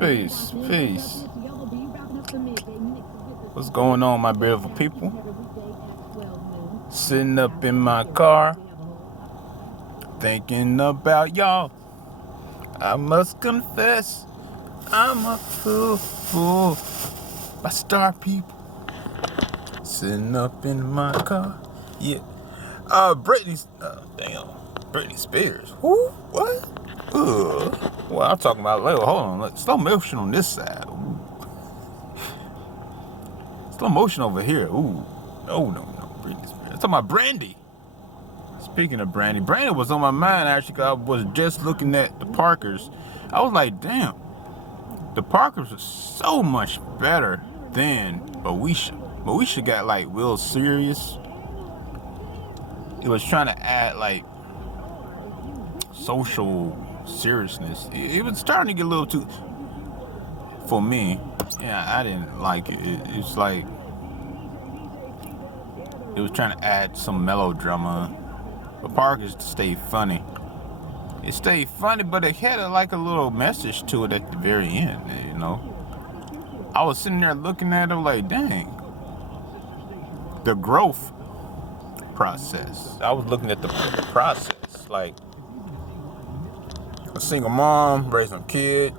Peace, peace. What's going on, my beautiful people? Sitting up in my car, thinking about y'all. I must confess, I'm a fool by star people. Sitting up in my car, yeah. Britney Spears. Who? What? Well, I'm talking about, hold on, slow motion on this side. Ooh. Slow motion over here. Ooh. No, Britney Spears. I'm talking about Brandy. Speaking of Brandy was on my mind actually, because I was just looking at the Parkers. I was like, damn, the Parkers are so much better than Moesha. Moesha got like real serious. It was trying to add like social seriousness. It was starting to get a little too, for me. Yeah, I didn't like it. It's like it was trying to add some melodrama. But Parkers stayed funny. It stayed funny, but it had like a little message to it at the very end. You know, I was sitting there looking at it like, dang, the growth process. I was looking at the process, like a single mom raising a kid.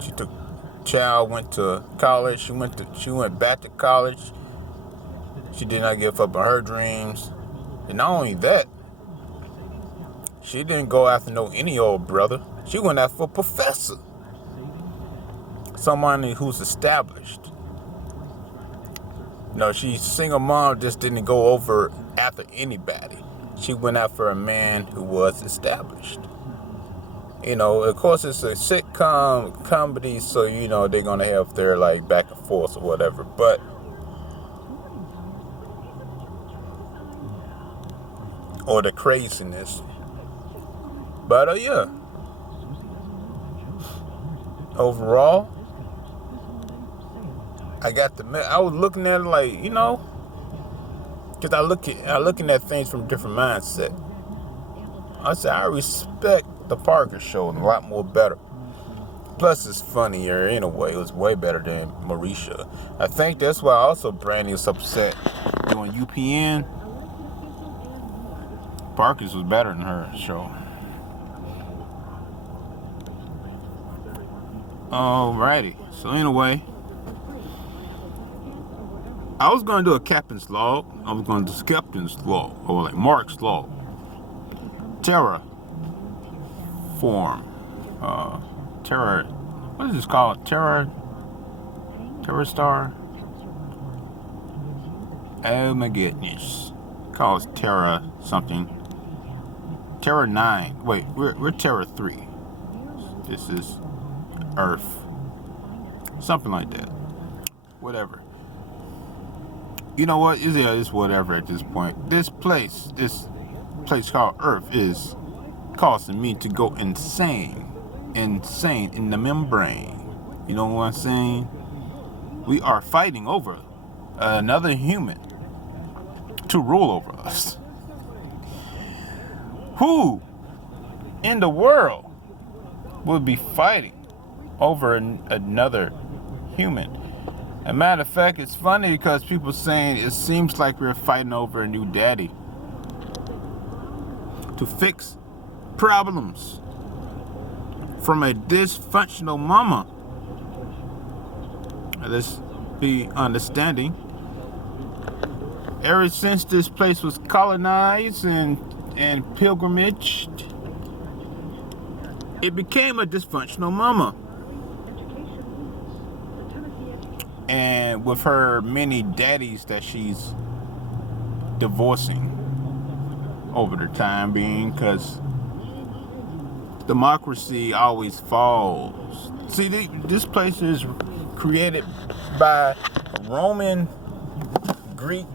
She took child, went to college. She went back to college. She did not give up on her dreams, and not only that, she didn't go after any old brother. She went after a professor, someone who's established. You know, she's single mom, just didn't go over after anybody. She went after a man who was established. You know, of course, it's a sitcom comedy, so you know they're gonna have their like back and forth or whatever. But or the craziness. But yeah. Overall, I was looking at it like, you know, because I looking at things from a different mindset. I said I respect the Parker Show a lot more better. Plus, it's funnier anyway. It was way better than Moesha. I think that's why also Brandy was upset doing UPN. Parker's was better than her show. Alrighty. So anyway, I was going to do a captain's log. I was going to do captain's log, or like Mark's log. Terra form. Terra. What is this called? Terra Star. Oh my goodness. Calls Terra something. Terra 9. Wait, we're Terra 3. This is Earth. Something like that. Whatever. You know what? It's whatever at this point. This place called Earth is causing me to go insane in the membrane. You know what I'm saying? We are fighting over another human to rule over us. Who in the world would be fighting over another human? As a matter of fact, it's funny because people saying it seems like we're fighting over a new daddy to fix problems from a dysfunctional mama. Let's be understanding. Ever since this place was colonized and pilgrimaged, it became a dysfunctional mama. And with her many daddies that she's divorcing over the time being, because democracy always falls. See, this place is created by Roman, Greek,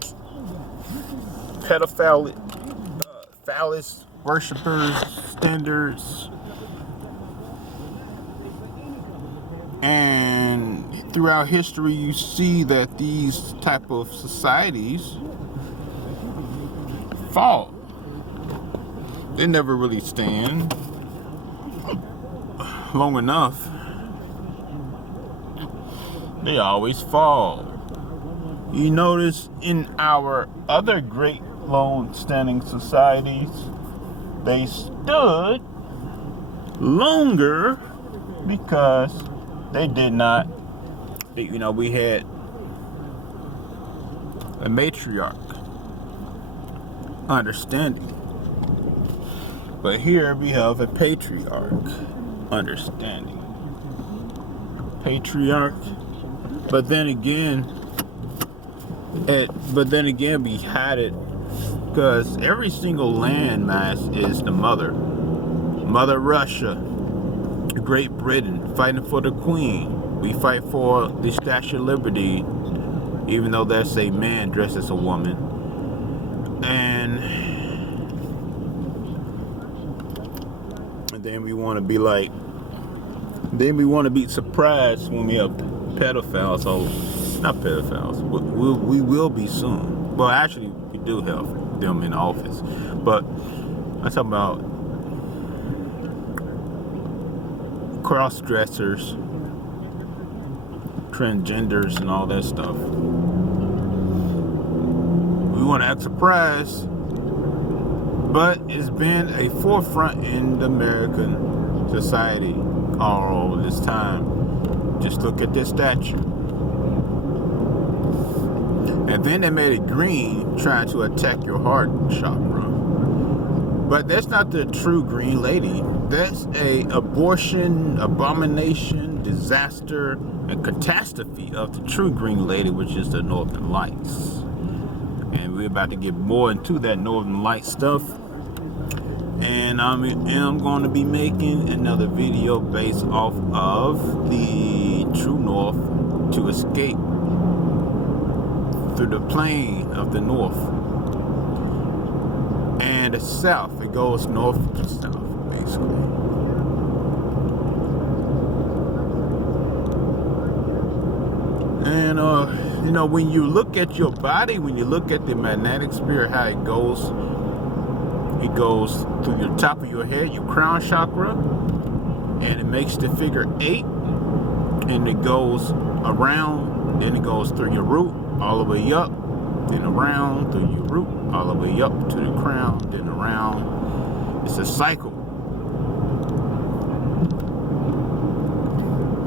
phallus worshippers, standards, and throughout history you see that these type of societies fall. They never really stand. long enough, they always fall. You notice in our other great long-standing societies, they stood longer because they did not, we had a matriarch understanding. But here we have a patriarch understanding. Patriarch. But then again, we had it because every single landmass is the mother. Mother Russia, Great Britain, fighting for the Queen. We fight for the Statue of Liberty, even though that's a man dressed as a woman. And then we want to be like, surprised when we have pedophiles. So, not pedophiles, we will be soon. Well, actually, we do have them in office. But I'm talking about cross-dressers, transgenders, and all that stuff. We want to act surprised, but it's been a forefront in the American society all this time. Just look at this statue. And then they made it green, trying to attack your heart chakra. But that's not the true green lady. That's a abortion, abomination, disaster, and catastrophe of the true green lady, which is the Northern Lights. And we're about to get more into that Northern Light stuff. And I'm going to be making another video based off of the True North to escape through the plane of the North and the South. It goes north to south, basically. And when you look at your body, when you look at the magnetic spirit, how it goes through your top of your head, your crown chakra, and it makes the figure 8, and it goes around, then it goes through your root all the way up, then around through your root all the way up to the crown, then around. It's a cycle.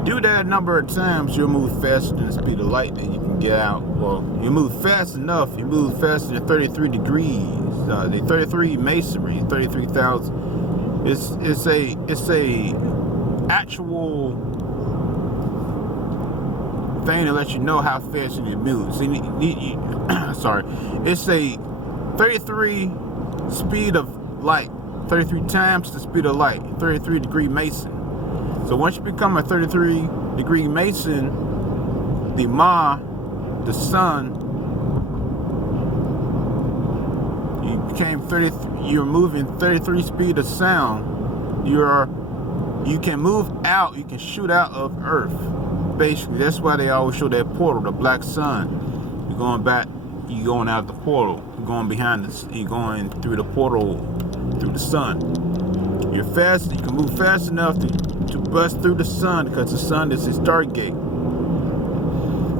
Do that a number of times, you'll move faster than the speed of light, then you can get out. Well, you move fast enough, you move faster than 33 degrees. The 33 masonry, 33,000. It's a actual thing to let you know how fast you move. So sorry, it's a 33 speed of light, 33 times the speed of light, 33 degree Mason. So once you become a 33 degree Mason, the sun, you became 33. You're moving 33 speed of sound. You can move out. You can shoot out of Earth. Basically, that's why they always show that portal, the black sun. You're going back. You're going out the portal. You're going you're going through the portal through the sun. You're fast. You can move fast enough to bust through the sun because the sun is a stargate.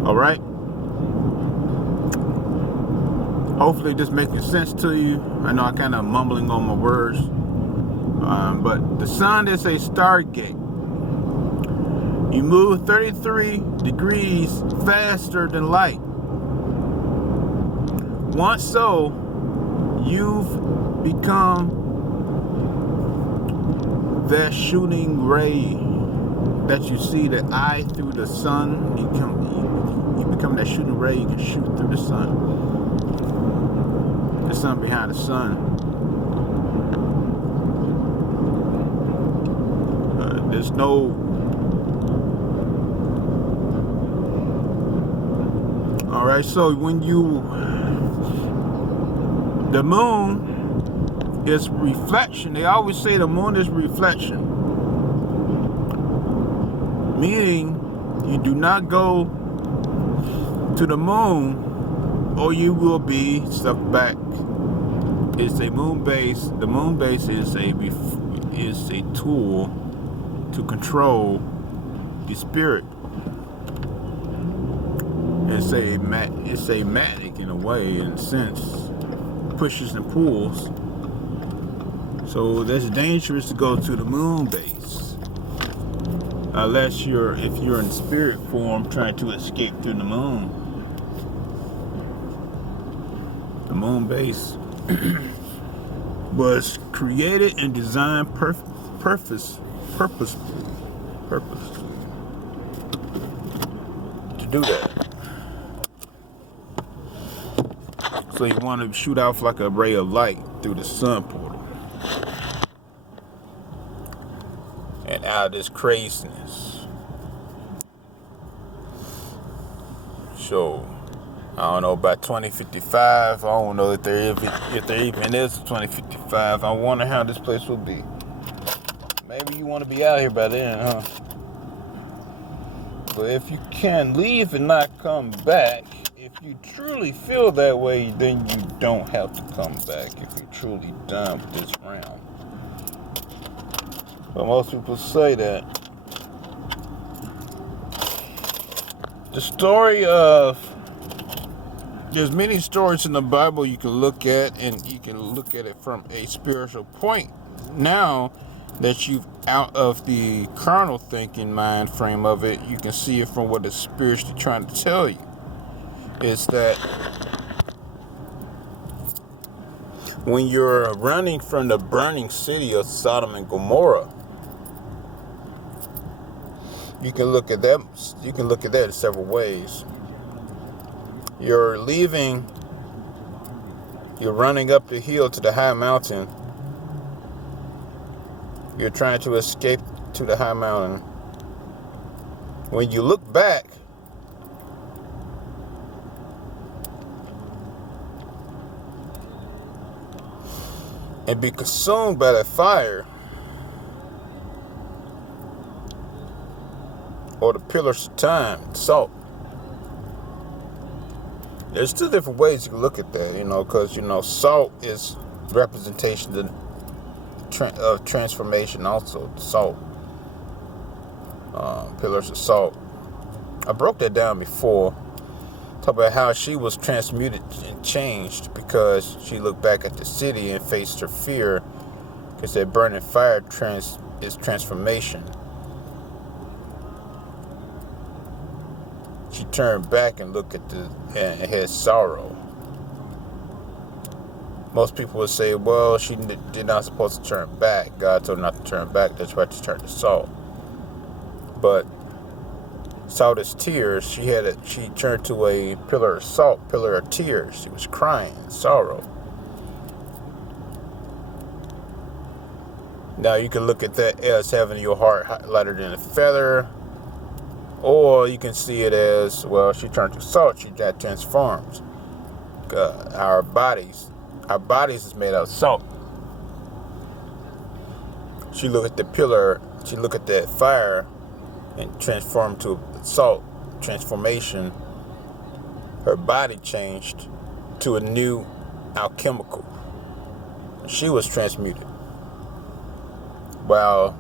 All right. Hopefully this making sense to you. I know I'm kind of mumbling on my words, but the sun is a stargate. You move 33 degrees faster than light. Once so, you've become that shooting ray that you see, the eye through the sun. You become that shooting ray. You can shoot through the sun. The sun behind the sun. There's no. All right. So when the moon is reflection. They always say the moon is reflection, meaning you do not go to the moon or you will be sucked back. It's a moon base. The moon base is a tool to to control the spirit. It's a magnetic in a way, in a sense, pushes and pulls. So that's dangerous to go to the moon base, unless if you're in spirit form trying to escape through the moon. The moon base was created and designed purposefully to do that. So you want to shoot off like a ray of light through the sun portal and out of this craziness. So I don't know, about 2055. I don't know if there even is 2055. I wonder how this place will be. Maybe you want to be out here by then, huh? But if you can leave and not come back, if you truly feel that way, then you don't have to come back if you're truly done with this round. But most people say that. The story of... There's many stories in the Bible you can look at, and you can look at it from a spiritual point. Now that you've out of the carnal thinking mind frame of it, you can see it from what it's spiritually trying to tell you. Is that when you're running from the burning city of Sodom and Gomorrah, you can look at that. You can look at that in several ways. You're running up the hill to the high mountain. You're trying to escape to the high mountain. When you look back, and be consumed by that fire, or the pillars of time, salt. There's two different ways you can look at that, because, salt is representation of transformation also, salt. Pillars of salt. I broke that down before. Talk about how she was transmuted and changed because she looked back at the city and faced her fear, because that burning fire is transformation. She turned back and looked at and had sorrow. Most people would say, well, she did not supposed to turn back. God told her not to turn back. That's why she turned to salt. But salt is tears. She turned to a pillar of salt, pillar of tears. She was crying, sorrow. Now you can look at that as having your heart lighter than a feather. Or you can see it as, well, she turned to salt. She got transformed. Our bodies is made out of salt. She looked at the pillar. She looked at that fire and transformed to salt. Transformation. Her body changed to a new alchemical. She was transmuted. While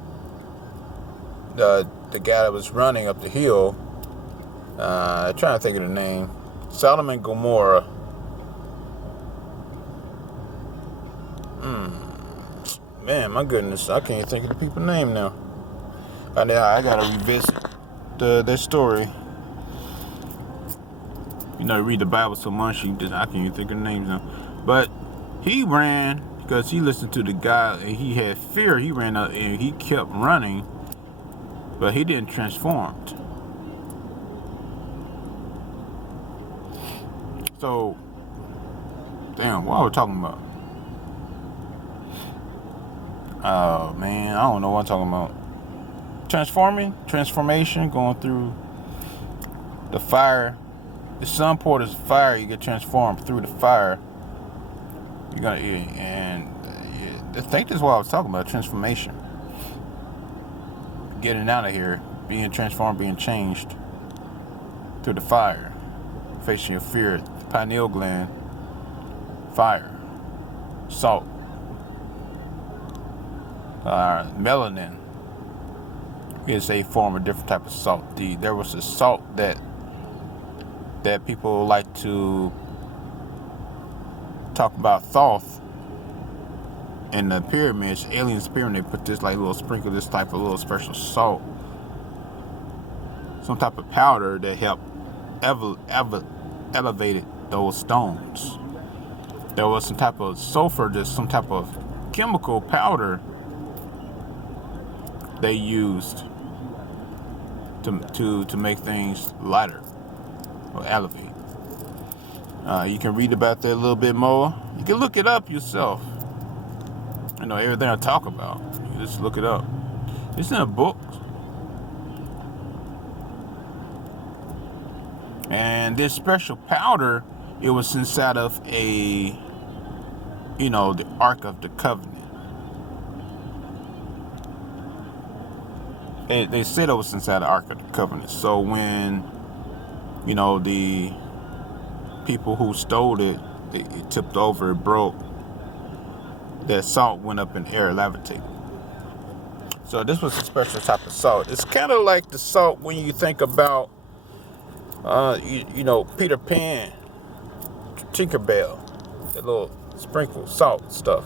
the guy that was running up the hill, trying to think of the name, Sodom and Gomorrah. Man, my goodness, I can't think of the people's name now. I gotta revisit their story. Read the Bible so much, I can't even think of the names now. But he ran because he listened to the guy and he had fear. He ran out and he kept running, but he didn't transform. So, damn, what are we talking about? Oh man, I don't know what I'm talking about. Transformation, going through the fire. The sun poured is fire. You get transformed through the fire. I think that's what I was talking about. Transformation. Getting out of here, being transformed, being changed through the fire. Facing your fear, the pineal gland, fire, salt, melanin, is a form of different type of salt. There was a salt that people like to talk about Thoth in the pyramids, aliens pyramid. They put this like little sprinkle, this type of little special salt, some type of powder that helped elevated those stones. There was some type of sulfur, just some type of chemical powder they used to make things lighter or elevate. You can read about that a little bit more. You can look it up yourself. You know, everything I talk about, you just look it up. It's in a book. And this special powder, it was inside of the Ark of the Covenant. They said it was inside the Ark of the Covenant. So when, the people who stole it, it tipped over, it broke, that salt went up in the air, levitated. So this was a special type of salt. It's kind of like the salt when you think about, Peter Pan, Tinkerbell, that little sprinkle salt stuff.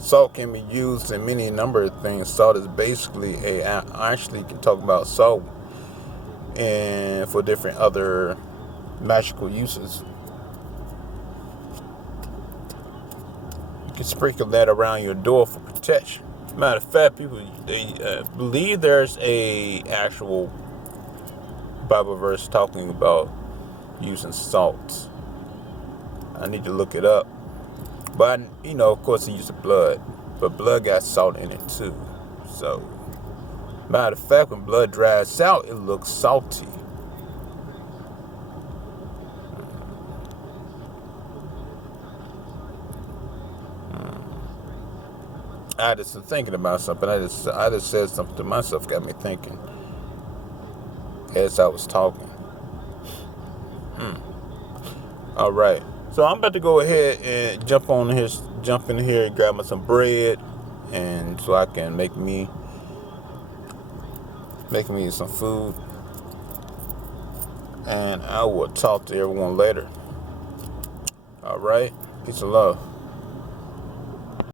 Salt can be used in many number of things. Salt is basically I actually can talk about salt and for different other magical uses. You can sprinkle that around your door for protection. Matter of fact, people they believe there's a actual Bible verse talking about using salt. I need to look it up. But, of course, he used blood. But blood got salt in it, too. So, matter of fact, when blood dries out, it looks salty. I just was thinking about something. I just said something to myself, got me thinking as I was talking. All right. So I'm about to go ahead and jump in here and grab me some bread, and so I can make me some food. And I will talk to everyone later. All right. Peace and love.